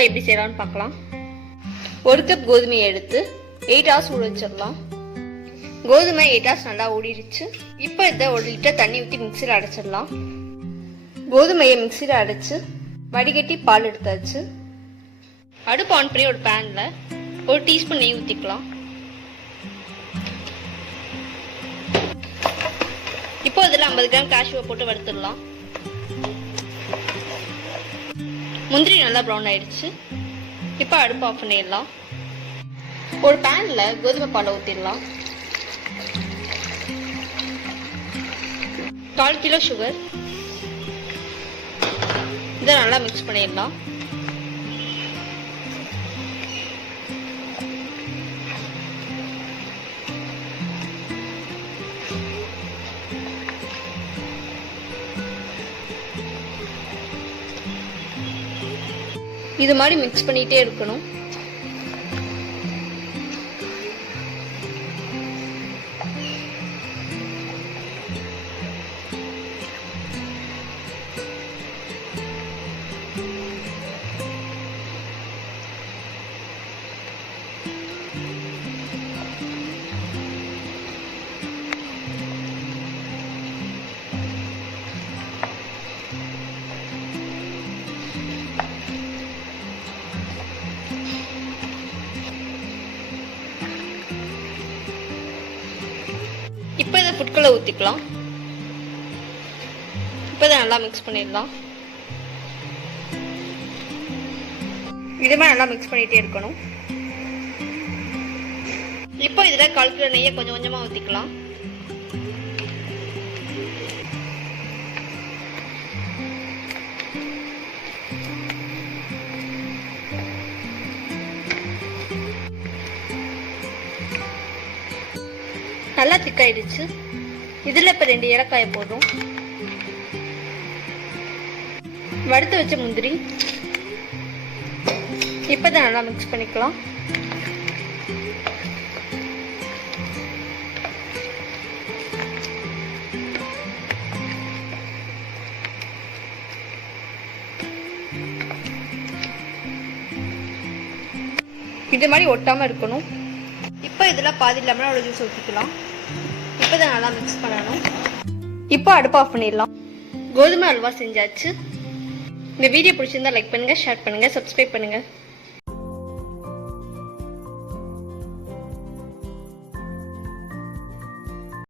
அல்வா எப்படி செய்யலாம்னு பார்க்கலாம். 1 கப் கோதுமையை எடுத்து 8 hours ஊற வச்சிடலாம். கோதுமை 8 hours நல்லா ஊறிடுச்சு. இப்போ இதை 1 லிட்டர் தண்ணி ஊற்றி மிக்சியில் அடைச்சிடலாம். கோதுமையை மிக்சியில் அடைச்சு வடிகட்டி பால் எடுத்தாச்சு. அடுப்பு ஆன் பண்ணி ஒரு பேனில் 1 டீஸ்பூன் நெய் ஊற்றிக்கலாம். இப்போ இதில் 50 கிராம் காஷ்யூவை போட்டு வறுத்துடலாம். முந்திரி நல்லா ப்ரௌன் ஆயிடுச்சு. இப்போ அடுப்பு ஆஃப் பண்ணிடலாம். ஒரு பேனில் கோதுமை பாலை ஊற்றிடலாம். 1/4 கிலோ சுகர். இதை நல்லா மிக்ஸ் பண்ணிடலாம். இது மாதிரி மிக்ஸ் பண்ணிட்டே இருக்கணும். இப்போ இதை ஃபுட் கலர் ஊற்றிக்கலாம். இப்போ இதை நல்லா மிக்ஸ் பண்ணிடலாம். இது மாதிரி நல்லா மிக்ஸ் பண்ணிகிட்டே இருக்கணும். இப்போ இதில் 1/4 கிலோ நெய்யை கொஞ்சம் கொஞ்சமாக ஊற்றிக்கலாம். நல்லா திக்காயிடுச்சு. இதில் இப்போ 2 ஏலக்காயை போடுறோம். வறுத்து வச்ச முந்திரி. இப்போ தான் நல்லா மிக்ஸ் பண்ணிக்கலாம். இது மாதிரி ஒட்டாமல் இருக்கணும். இப்போ இதில் பாதி லெமனோட ஜூஸ் ஊற்றிக்கலாம். இப்போ தான் நல்லா மிக்ஸ் பண்ணணும். இப்போ அடுப்பு ஆஃப் பண்ணிடலாம். கோதுமை அல்வா செஞ்சாச்சு. இந்த வீடியோ பிடிச்சிருந்தா லைக் பண்ணுங்கள், ஷேர் பண்ணுங்கள், சப்ஸ்கிரைப் பண்ணுங்கள்.